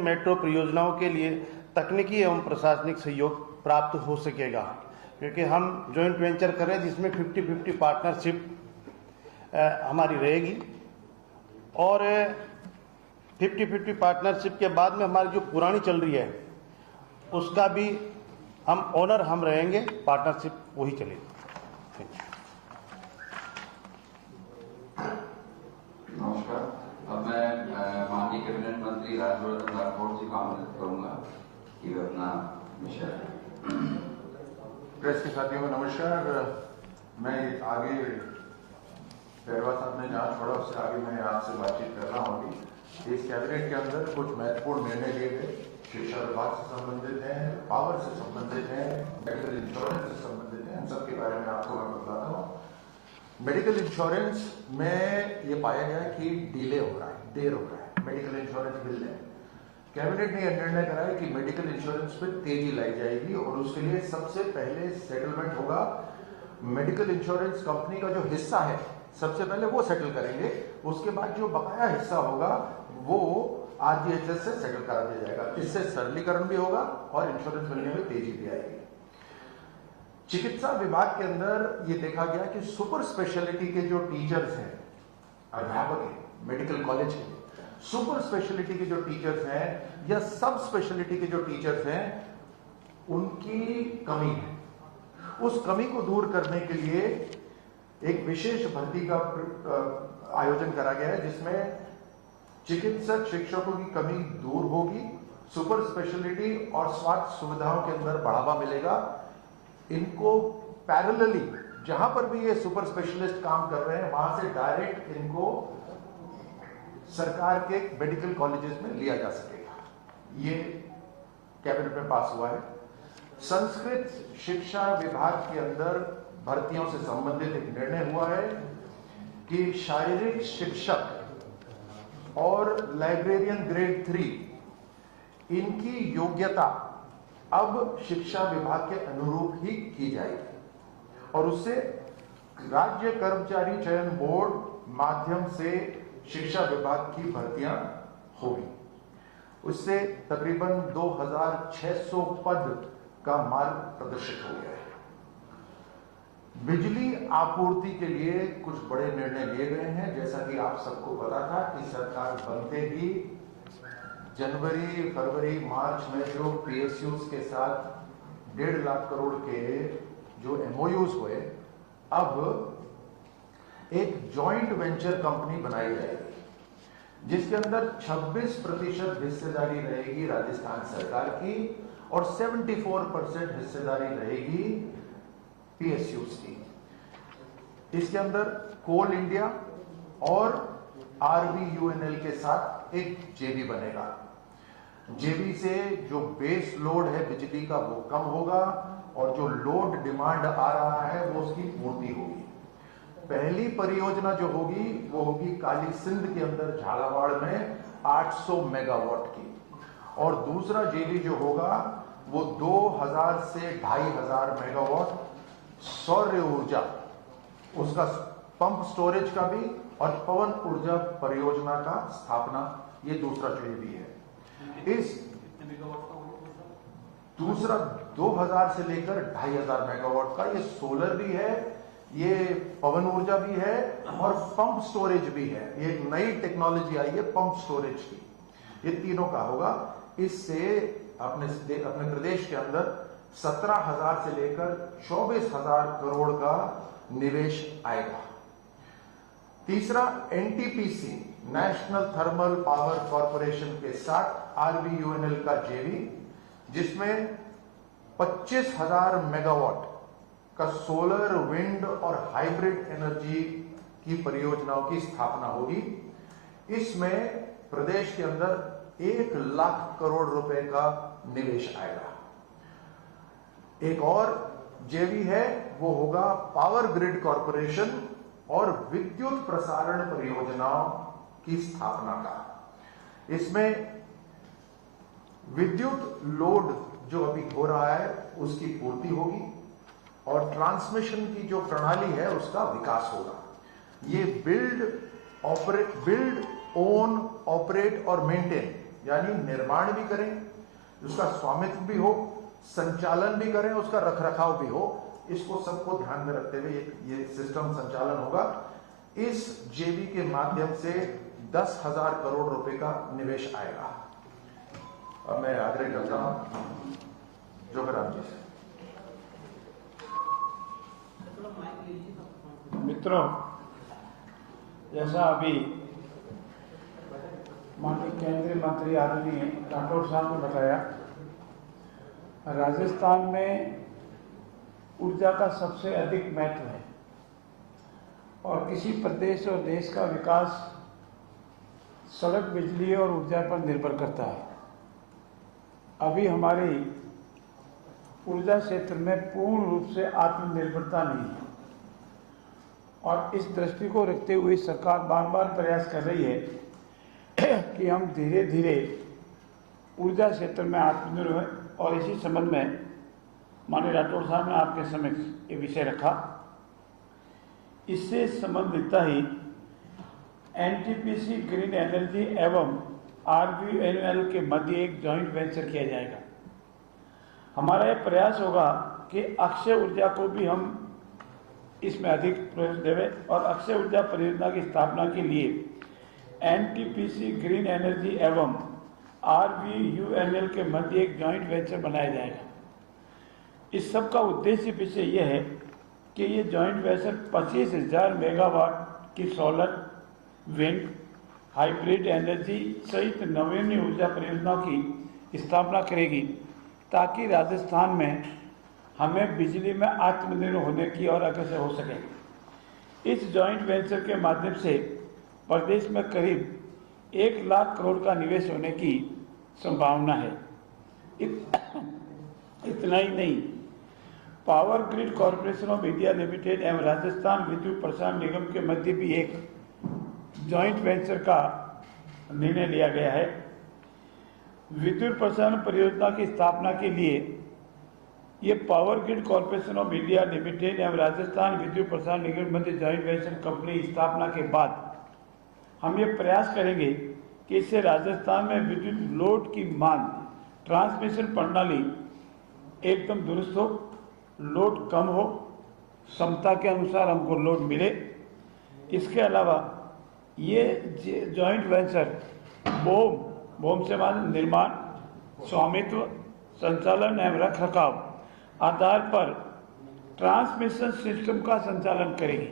Metro परियोजनाओं के लिए तकनीकी एवं प्रशासनिक सहयोग प्राप्त हो सकेगा, क्योंकि हम जॉइंट वेंचर कर रहे हैं जिसमें 50-50 पार्टनरशिप हमारी रहेगी और 50-50 पार्टनरशिप के बाद में हमारी जो पुरानी चल रही है उसका भी ओनर हम रहेंगे, पार्टनरशिप वही चलेगी। नमस्कार। अब मैं माननीय कैबिनेट मंत्री राज्यवर्धन राठौड़ जी को आमंत्रित करूंगा कि वे अपना विषय। प्रेस के साथियों को नमस्कार। मैं आगे पहलवा साहब ने जहां छोड़ा उससे आगे मैं आपसे बातचीत कर रहा हूँ। इस कैबिनेट के अंदर कुछ महत्वपूर्ण निर्णय लिए गए, शिक्षा विभाग से संबंधित हैं, पावर से संबंधित हैं, मेडिकल इंश्योरेंस से संबंधित हैं। इन सब के बारे में आपको मैं बताता हूँ। मेडिकल इंश्योरेंस में ये पाया गया कि डिले हो रहा है, देर हो रहा है मेडिकल इंश्योरेंस बिल में। कैबिनेट ने यह निर्णय करा है कि मेडिकल इंश्योरेंस पे तेजी लाई जाएगी और उसके लिए सबसे पहले सेटलमेंट होगा। मेडिकल इंश्योरेंस कंपनी का जो हिस्सा है सबसे पहले वो सेटल करेंगे, उसके बाद जो बकाया हिस्सा होगा वो आरजीएचएस से सेटल करा दिया जाएगा। इससे सरलीकरण भी होगा और इंश्योरेंस मिलने में तेजी भी आएगी। चिकित्सा विभाग के अंदर ये देखा गया कि सुपर स्पेशलिटी के जो टीचर्स हैं, अध्यापक हैं मेडिकल कॉलेज के, सुपर स्पेशलिटी के जो टीचर्स हैं या सब स्पेशलिटी के जो टीचर्स हैं, उनकी कमी है। उस कमी को दूर करने के लिए एक विशेष भर्ती का आयोजन करा गया है, जिसमें चिकित्सक शिक्षकों की कमी दूर होगी, सुपर स्पेशलिटी और स्वास्थ्य सुविधाओं के अंदर बढ़ावा मिलेगा। इनको पैरेलली जहां पर भी ये सुपर स्पेशलिस्ट काम कर रहे हैं वहां से डायरेक्ट इनको सरकार के मेडिकल कॉलेजेस में लिया जा सकेगा। ये कैबिनेट में पास हुआ है। संस्कृत शिक्षा विभाग के अंदर भर्तियों से संबंधित एक निर्णय हुआ है कि शारीरिक शिक्षक और लाइब्रेरियन ग्रेड 3 इनकी योग्यता अब शिक्षा विभाग के अनुरूप ही की जाएगी और उससे राज्य कर्मचारी चयन बोर्ड माध्यम से शिक्षा विभाग की भर्तियां होगी। उससे तकरीबन 2600 पद का मार्ग प्रदर्शित हो गया है। बिजली आपूर्ति के लिए कुछ बड़े निर्णय लिए गए हैं। जैसा कि आप सबको पता था कि सरकार बनते ही जनवरी, फरवरी, मार्च में जो पीएसयूज के साथ 1.5 लाख करोड़ के जो एमओयूज हुए, अब एक जॉइंट वेंचर कंपनी बनाई जाएगी जिसके अंदर 26% हिस्सेदारी रहेगी राजस्थान सरकार की और 74% हिस्सेदारी रहेगी पीएसयूज की। इसके अंदर कोल इंडिया और आरबीयूएनएल के साथ एक जेवी बनेगा। जेवी से जो बेस लोड है बिजली का वो कम होगा और जो लोड डिमांड आ रहा है वो उसकी पूर्ति होगी। पहली परियोजना जो होगी वो होगी काली सिंध के अंदर झालावाड़ में 800 मेगावाट की, और दूसरा जेवी जो होगा वो 2000 से 2500 मेगावाट सौर ऊर्जा, उसका पंप स्टोरेज का भी और पवन ऊर्जा परियोजना का स्थापना, ये दूसरा जेवी है। इस दूसरा 2000 से लेकर 2500 मेगावाट का, ये सोलर भी है, ये पवन ऊर्जा भी है और पंप स्टोरेज भी है। ये एक नई टेक्नोलॉजी आई है पंप स्टोरेज की। ये तीनों का होगा। इससे अपने प्रदेश के अंदर 17,000 से लेकर 24,000 करोड़ का निवेश आएगा। तीसरा NTPC, national thermal power corporation के साथ आरबीयूएनएल का जेवी, जिसमें 25,000 मेगावाट का सोलर, विंड और हाइब्रिड एनर्जी की परियोजनाओं की स्थापना होगी। इसमें प्रदेश के अंदर 1 लाख करोड़ रुपए का निवेश आएगा। एक और जेवी है, वो होगा पावर ग्रिड कॉर्पोरेशन और विद्युत प्रसारण परियोजनाओं की स्थापना का। इसमें विद्युत लोड जो अभी हो रहा है उसकी पूर्ति होगी और ट्रांसमिशन की जो प्रणाली है उसका विकास होगा। ये बिल्ड, ओन, ऑपरेट और मेंटेन यानी निर्माण भी करें, उसका स्वामित्व भी हो, संचालन भी करें, उसका रखरखाव भी हो। इसको सबको ध्यान में रखते हुए ये सिस्टम संचालन होगा। इस जेवी के माध्यम से 10,000 करोड़ रुपए का निवेश आएगा। अब मैं आग्रह करता हूं जोगराम जी से। मित्रों, जैसा अभी माननीय केंद्रीय मंत्री आदरणीय राठौड़ साहब ने बताया, राजस्थान में ऊर्जा का सबसे अधिक महत्व है और किसी प्रदेश और देश का विकास सड़क, बिजली और ऊर्जा पर निर्भर करता है। अभी हमारी ऊर्जा क्षेत्र में पूर्ण रूप से आत्मनिर्भरता नहीं है और इस दृष्टि को रखते हुए सरकार बार बार प्रयास कर रही है कि हम धीरे धीरे ऊर्जा क्षेत्र में आत्मनिर्भर। और इसी संबंध में माननीय राठौड़ साहब ने आपके समक्ष ये विषय रखा। इससे संबंधित ही एनटीपीसी ग्रीन एनर्जी एवं आरबीएनएल के मध्य एक जॉइंट वेंचर किया जाएगा। हमारा यह प्रयास होगा कि अक्षय ऊर्जा को भी हम इसमें अधिक प्रयास देवें और अक्षय ऊर्जा परियोजना की स्थापना के लिए एनटीपीसी ग्रीन एनर्जी एवं आरबीयूएनएल के मध्य एक जॉइंट वेंचर बनाया जाएगा। इस सब का उद्देश्य पीछे यह है कि ये जॉइंट वेंचर 25,000 मेगावाट की सोलर, विंड, हाइब्रिड एनर्जी सहित नवीन ऊर्जा परियोजनाओं की स्थापना करेगी ताकि राजस्थान में हमें बिजली में आत्मनिर्भर होने की और अग्रसर हो सके। इस जॉइंट वेंचर के माध्यम से प्रदेश में करीब 1 लाख करोड़ का निवेश होने की संभावना है। इतना ही नहीं, power grid corporation of India limited एवं राजस्थान विद्युत प्रसारण निगम के मध्य भी एक जॉइंट वेंचर का निर्णय लिया गया है। विद्युत प्रसारण परियोजना की स्थापना के लिए ये power grid corporation of India limited एवं राजस्थान विद्युत प्रसारण निगम मध्य जॉइंट वेंचर कंपनी स्थापना के बाद हम ये प्रयास करेंगे कि इससे राजस्थान में विद्युत लोड की मांग, ट्रांसमिशन प्रणाली एकदम दुरुस्त हो, लोड कम हो, क्षमता के अनुसार हमको लोड मिले। इसके अलावा ये जॉइंट वेंचर बोम से मान निर्माण, स्वामित्व, संचालन एवं रखरखाव आधार पर ट्रांसमिशन सिस्टम का संचालन करेगी।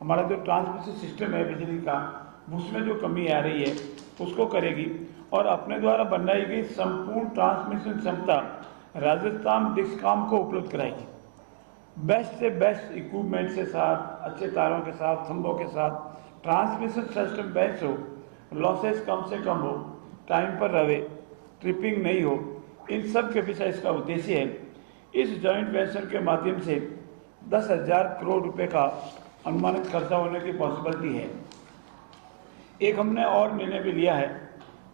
हमारा जो ट्रांसमिशन सिस्टम है बिजली का, उसमें जो कमी आ रही है उसको करेगी और अपने द्वारा बनाई गई संपूर्ण ट्रांसमिशन क्षमता राजस्थान डिस्कॉम को उपलब्ध कराएगी। बेस्ट से बेस्ट इक्विपमेंट के साथ, अच्छे तारों के साथ, खंभों के साथ ट्रांसमिशन सिस्टम बेस्ट हो, लॉसेस कम से कम हो, टाइम पर रहे, ट्रिपिंग नहीं हो, इन सब के पीछे इसका उद्देश्य है। इस जॉइंट वेंचर के माध्यम से 10,000 करोड़ रुपए का अनुमानित खर्चा होने की पॉसिबिलिटी है। एक हमने और निर्णय भी लिया है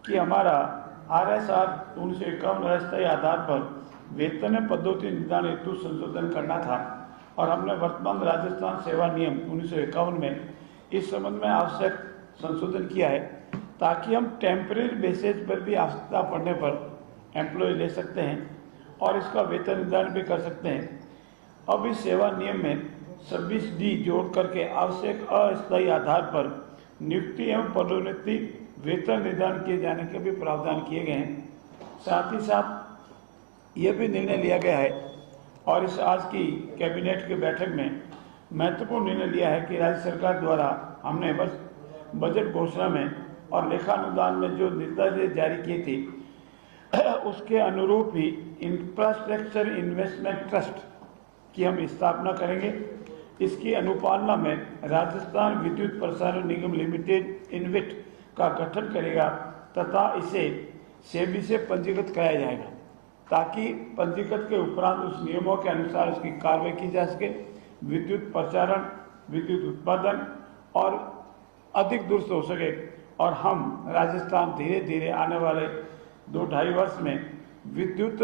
कि हमारा RSR 1951 अस्थायी आधार पर वेतन पद्धति निदान हेतु संशोधन करना था और हमने वर्तमान राजस्थान सेवा नियम 1951 में इस संबंध में आवश्यक संशोधन किया है ताकि हम टेम्परेरी बेसिस पर भी आवश्यकता पड़ने पर एम्प्लॉय ले सकते हैं और इसका वेतन निदान भी कर सकते हैं। अब इस सेवा नियम में 26D जोड़ करके आवश्यक अस्थायी आधार पर नियुक्ति एवं पदोन्नति वेतन निदान किए जाने के भी प्रावधान किए गए हैं। साथ ही साथ ये भी निर्णय लिया गया है और इस आज की कैबिनेट की बैठक में महत्वपूर्ण निर्णय लिया है कि राज्य सरकार द्वारा हमने बजट घोषणा में और लेखानुदान में जो निर्देश जारी किए थे उसके अनुरूप ही इंफ्रास्ट्रक्चर इन्वेस्टमेंट ट्रस्ट की हम स्थापना करेंगे। इसकी अनुपालना में राजस्थान विद्युत प्रसारण निगम लिमिटेड इनविट का गठन करेगा तथा इसे सेबी से पंजीकृत कराया जाएगा ताकि पंजीकृत के उपरांत उस नियमों के अनुसार उसकी कार्रवाई की जा सके। विद्युत प्रसारण, विद्युत उत्पादन और अधिक दुरुस्त हो सके और हम राजस्थान धीरे धीरे आने वाले 2-2.5 वर्ष में विद्युत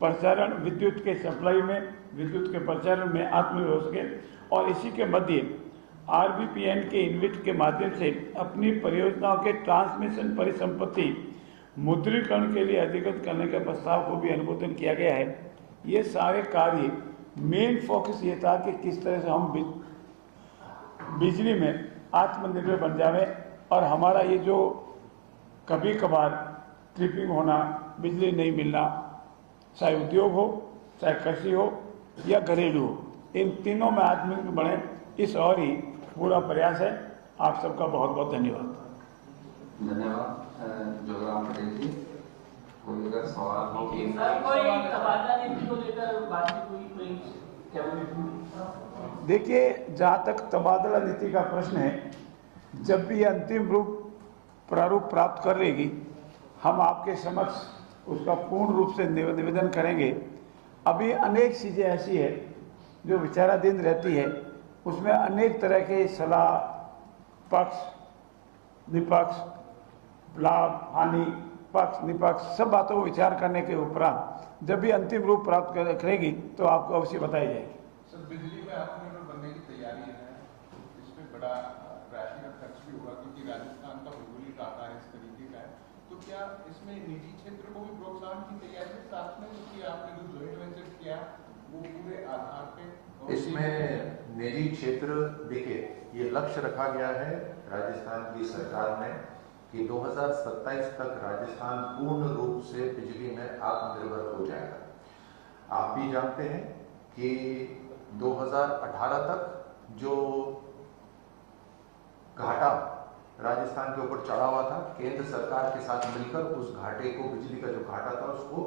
प्रसारण, विद्युत के सप्लाई में, विद्युत के प्रचारण में आत्मनिर्भर हो सके और इसी के मध्य RBPN के इनविट के माध्यम से अपनी परियोजनाओं के ट्रांसमिशन परिसंपत्ति मुद्रीकरण के लिए अधिकृत करने के प्रस्ताव को भी अनुमोदन किया गया है। ये सारे कार्य मेन फोकस ये था कि किस तरह से हम बिजली में आत्मनिर्भर बन जावे और हमारा ये जो कभी कभार ट्रिपिंग होना, बिजली नहीं मिलना, चाहे उद्योग हो, चाहे कृषि हो या घरेलू हो, इन तीनों में आत्मनिर्भर बने, इस और ही पूरा प्रयास है। आप सबका बहुत बहुत धन्यवाद। धन्यवाद। जोगराम पटेल जी, कोई अगर सवाल हो कि कोई तबादला नीति को लेकर बातचीत हुई, कोई कैबिनेट में? देखिए, जहाँ तक तबादला नीति का प्रश्न है, जब भी अंतिम प्रारूप प्राप्त कर लेगी, हम आपके समक्ष उसका पूर्ण रूप से निवेदन करेंगे। अभी अनेक चीज़ें ऐसी है जो विचाराधीन रहती है, उसमें अनेक तरह के सलाह, पक्ष विपक्ष, लाभ हानि, पक्ष निपक्ष, सब बातों को विचार करने के उपरांत जब भी अंतिम रूप प्राप्त करेगी तो आपको अवश्य बताई जाएगी। सर, बिजली में आत्मनिर्भर बनने की तैयारी है, इसमें बड़ा राशि का खर्च भी होगा क्योंकि राजस्थान का भौगोलिक आकार इस तरीके का है, तो क्या इसमें निजी क्षेत्र को भी प्रोत्साहन की तैयारी है साथ में, क्योंकि आपने जो जॉइंट वेंचर किया वो पूरे आधार पे? इसमें निजी क्षेत्र देखिए, ये लक्ष्य रखा गया है राजस्थान की सरकार ने कि 2027 तक राजस्थान पूर्ण रूप से बिजली में आत्मनिर्भर हो जाएगा। आप भी जानते हैं कि 2018 तक जो घाटा राजस्थान के ऊपर चढ़ा हुआ था, केंद्र सरकार के साथ मिलकर उस घाटे को, बिजली का जो घाटा था उसको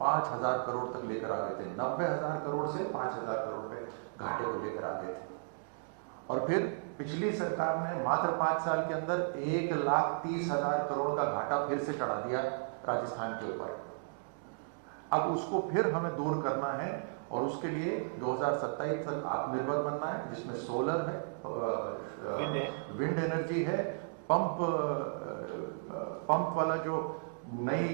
5,000 करोड़ तक लेकर आ गए थे। 90,000 करोड़ से 5,000 करोड़ पे घाटे को लेकर आ गए थे। और फिर पिछली सरकार ने मात्र 5 साल के अंदर 1,30,000 करोड़ का घाटा फिर से चढ़ा दिया राजस्थान के ऊपर। अब उसको फिर हमें दूर करना है और उसके लिए 2027 तक आत्मनिर्भर बनना है, जिसमें सोलर है, विंड एनर्जी है, पंप वाला जो नई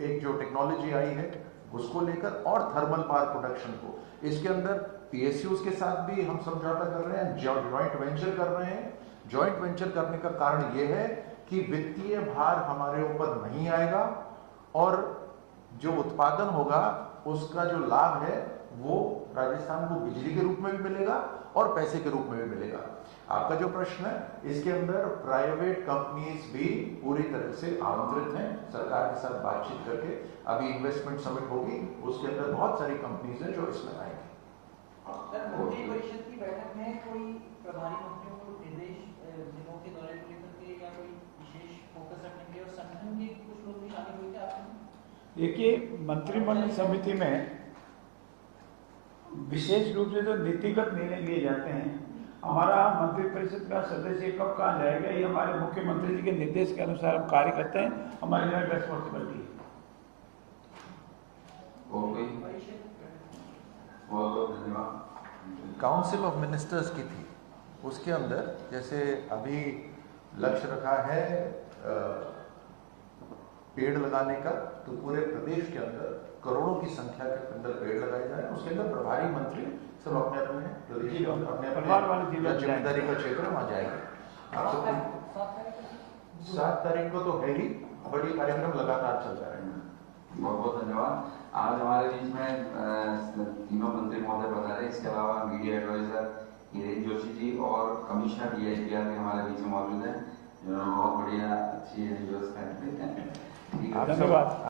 एक जो टेक्नोलॉजी आई है उसको लेकर, और थर्मल पावर प्रोडक्शन को। इसके अंदर पीएसयूज के साथ भी हम समझौता कर रहे हैं, जॉइंट वेंचर कर रहे हैं। जॉइंट वेंचर करने का कारण यह है कि वित्तीय भार हमारे ऊपर नहीं आएगा और जो उत्पादन होगा उसका जो लाभ है वो राजस्थान को बिजली के रूप में भी मिलेगा और पैसे के रूप में भी मिलेगा। आपका जो प्रश्न है, इसके अंदर प्राइवेट कंपनीज भी पूरी तरह से आमंत्रित हैं सरकार के साथ बातचीत करके। अभी इन्वेस्टमेंट समिट होगी, उसके अंदर बहुत सारी कंपनीज हैं जो इसमें आएंगी। मंत्री परिषद की बैठक में कोई प्रभारी मंत्रियों को निर्देश जिलों के दौरे को लेकर के या कोई विशेष फोकस रखने के, और संगठन के कुछ लोग भी शामिल हुए थे आपने? देखिए, मंत्रिमंडल समिति में विशेष रूप से जो नीतिगत निर्णय लिए जाते हैं, हमारा मंत्रिपरिषद का सदस्य कब कहाँ जाएगा, ये हमारे मुख्यमंत्री जी के निर्देश के अनुसार हम कार्य करते हैं, हमारी रेस्पॉन्सिबिलिटी है। काउंसिल ऑफ मिनिस्टर्स की थी, उसके अंदर जैसे अभी लक्ष्य रखा है पेड़ लगाने का, तो पूरे प्रदेश के अंदर करोड़ों की संख्या के अंदर पेड़ लगाए जाए। उसके अंदर प्रभारी मंत्री सब अपने अपने प्रदेश अपने जिम्मेदारी का क्षेत्र वहाँ जाएंगे। आप सबको 7 तारीख को तो है ही, बड़ी कार्यक्रम लगातार चलता रहेगा। बहुत बहुत धन्यवाद। आज हमारे बीच में तीनों मंत्री महोदय बता रहे, इसके अलावा मीडिया एडवाइजर हिरेन जोशी जी और कमिश्नर DIPR भी हमारे बीच में मौजूद हैं, जिन्होंने बहुत बढ़िया अच्छी न्यूज़ धन्यवाद।